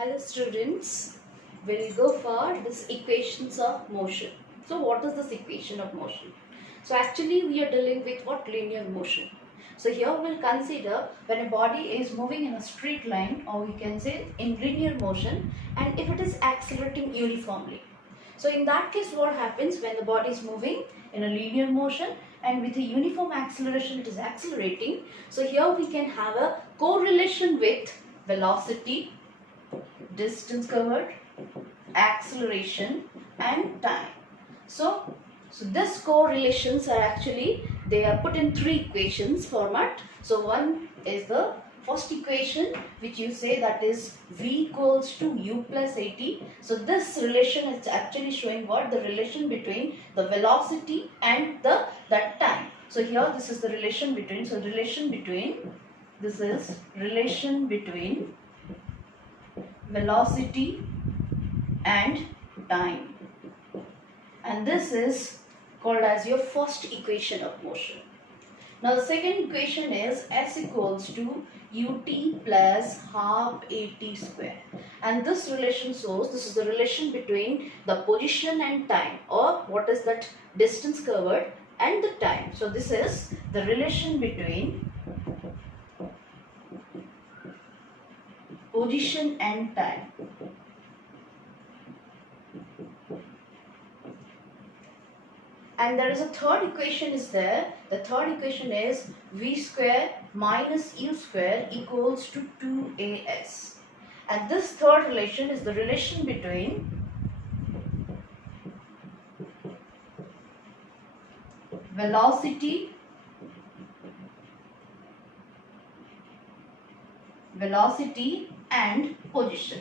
Hello students, we'll go for this equations of motion. So what is this equation of motion? So actually we are dealing with what? Linear motion. So here we'll consider when a body is moving in a straight line, or we can say in linear motion, and if it is accelerating uniformly. So in that case, what happens when the body is moving in a linear motion and with a uniform acceleration it is accelerating. So here we can have a correlation with velocity, distance covered, acceleration and time. So this correlations are actually, they are put in three equations format. So one is the first equation which you say, that is v equals to u plus at. So this relation is actually showing what? The relation between the velocity and that time. So here this is the relation between, so relation between, this is relation between velocity and time, and this is called as your first equation of motion. Now the second equation is s equals to ut plus half at square, and this relation shows, this is the relation between the position and time, or what is that? Distance covered and the time. So this is the relation between position and time. And there is a third equation is there. The third equation is v square minus u square equals to 2as. And this third relation is the relation between velocity and position.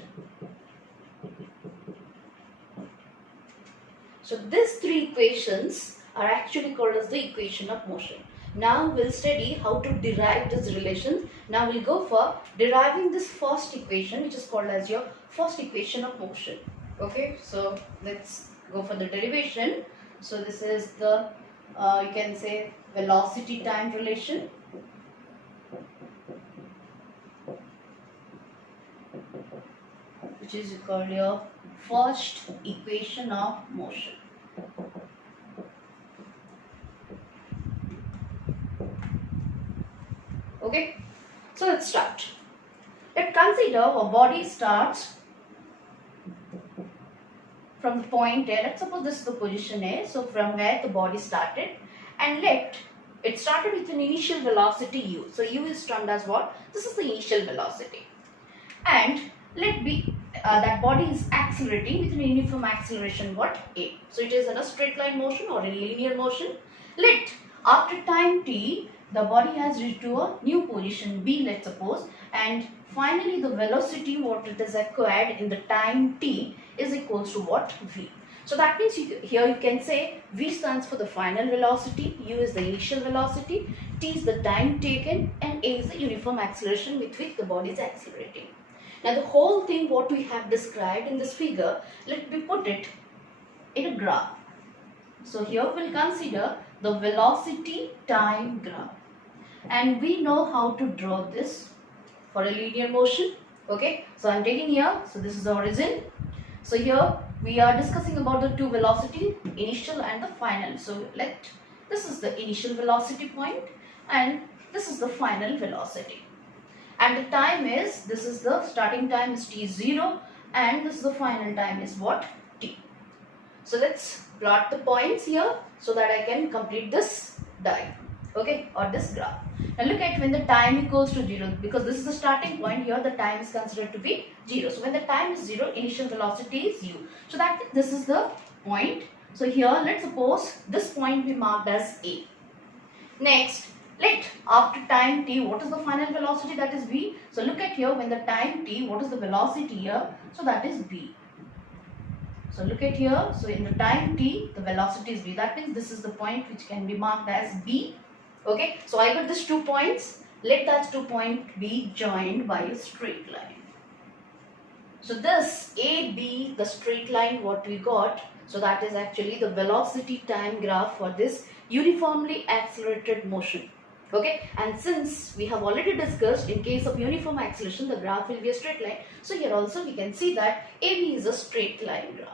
So these three equations are actually called as the equation of motion. Now we'll study how to derive these relations. Now we'll go for deriving this first equation, which is called as your first equation of motion. Okay, so let's go for the derivation. So this is the, you can say, velocity time relation. Which is called your first equation of motion. Okay, so let's start. Let's consider a body starts from the point A. Let's suppose this is the position A. So from where the body started, and it started with an initial velocity u. So u is termed as what? This is the initial velocity. And let be that body is accelerating with an uniform acceleration, what? A. So it is in a straight line motion or in linear motion. Let after time t, the body has reached to a new position B, let's suppose, and finally the velocity what it is acquired in the time t is equals to what? V. So that means here you can say V stands for the final velocity, U is the initial velocity, T is the time taken, and A is the uniform acceleration with which the body is accelerating. Now the whole thing what we have described in this figure, let me put it in a graph. So here we'll consider the velocity time graph, and we know how to draw this for a linear motion. Okay, so I'm taking here, so this is the origin. So here we are discussing about the two velocity, initial and the final. So this is the initial velocity point and this is the final velocity. And the time is, this is the starting time is t0 and this is the final time is what? T. So let's plot the points here so that I can complete this diagram, okay, or this graph. Now look at when the time equals to 0, because this is the starting point, here the time is considered to be 0. So when the time is 0, initial velocity is u. So that this is the point. So here let's suppose this point be marked as A. Next, let after time t, what is the final velocity? That is v. So look at here, when the time t, what is the velocity here? So that is v. So look at here, so in the time t, the velocity is v. That means this is the point which can be marked as B. Okay, so I got these 2 points. Let that 2 points be joined by a straight line. So this AB, the straight line what we got, so that is actually the velocity time graph for this uniformly accelerated motion. Okay, and since we have already discussed in case of uniform acceleration the graph will be a straight line, so here also we can see that AB is a straight line graph.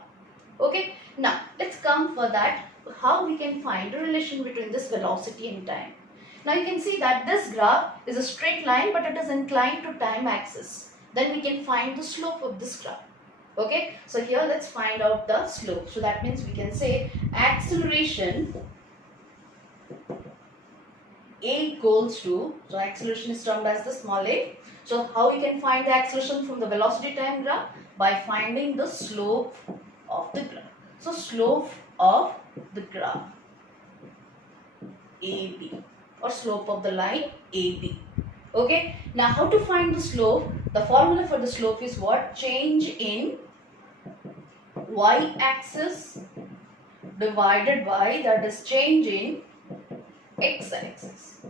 Okay, now let's come for that how we can find the relation between this velocity and time. Now you can see that this graph is a straight line but it is inclined to time axis. Then we can find the slope of this graph. Okay, so here let's find out the slope. So that means we can say acceleration A equals to, so acceleration is termed as the small a. So how we can find the acceleration from the velocity time graph? By finding the slope of the graph. So slope of the graph AB or slope of the line AB. Okay, now how to find the slope? The formula for the slope is what? Change in y-axis divided by, that is change in x-axis.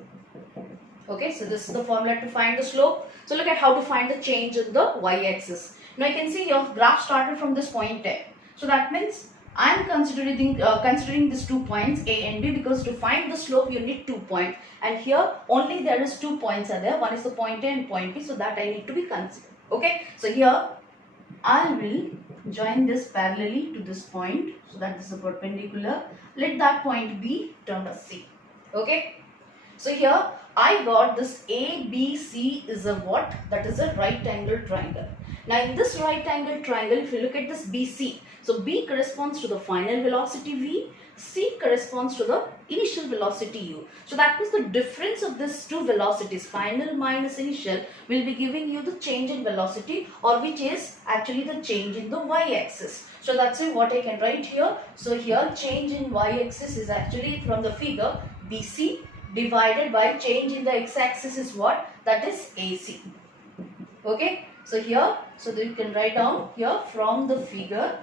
Okay, so this is the formula to find the slope. So look at how to find the change in the y-axis. Now you can see your graph started from this point A. So that means I am considering these 2 points A and B, because to find the slope you need 2 points, and here only there is 2 points are there. One is the point A and point B, so that I need to be considered. Okay, so here I will join this parallelly to this point, so that this is a perpendicular. Let that point be termed as C. Okay, so here I got this ABC is a what? That is a right angle triangle. Now in this right angle triangle, if you look at this BC, so B corresponds to the final velocity V, C corresponds to the initial velocity U. So that means the difference of these two velocities, final minus initial, will be giving you the change in velocity, or which is actually the change in the y-axis. So that's why what I can write here. So here change in y-axis is actually from the figure BC divided by change in the x-axis is what? That is AC. Okay, so here, so that you can write down here from the figure,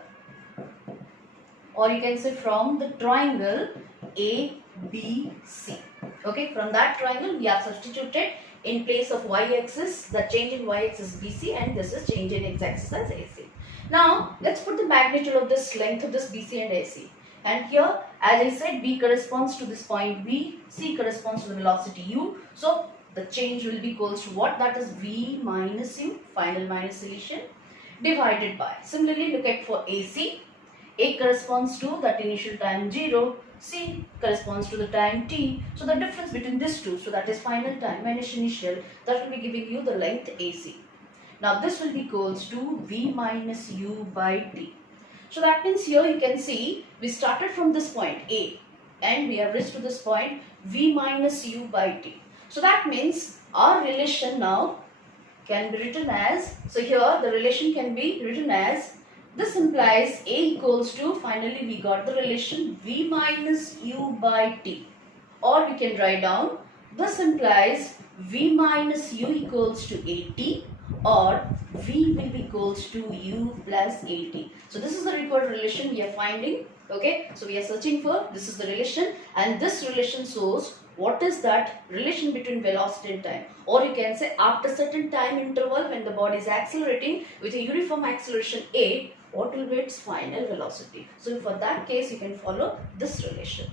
or you can say from the triangle ABC. Okay, from that triangle we have substituted in place of y-axis, the change in y-axis BC, and this is change in x-axis as AC. Now let's put the magnitude of this length of this BC and AC. And here, as I said, B corresponds to this point B, C corresponds to the velocity U. So the change will be equals to what? That is V minus U, final minus initial, divided by. Similarly, look at for AC. A corresponds to that initial time 0, C corresponds to the time t. So the difference between these two, so that is final time minus initial, that will be giving you the length AC. Now this will be equals to V minus U by t. So that means here you can see we started from this point A and we have reached to this point V minus U by t. So that means our relation now can be written as, so here the relation can be written as, this implies A equals to, finally we got the relation V minus U by t, or we can write down, this implies V minus U equals to AT, or V will be equals to U plus AT. So this is the required relation we are finding. Okay, so we are searching for, this is the relation, and this relation shows what is that relation between velocity and time, or you can say after certain time interval when the body is accelerating with a uniform acceleration A, what will be its final velocity. So for that case you can follow this relation.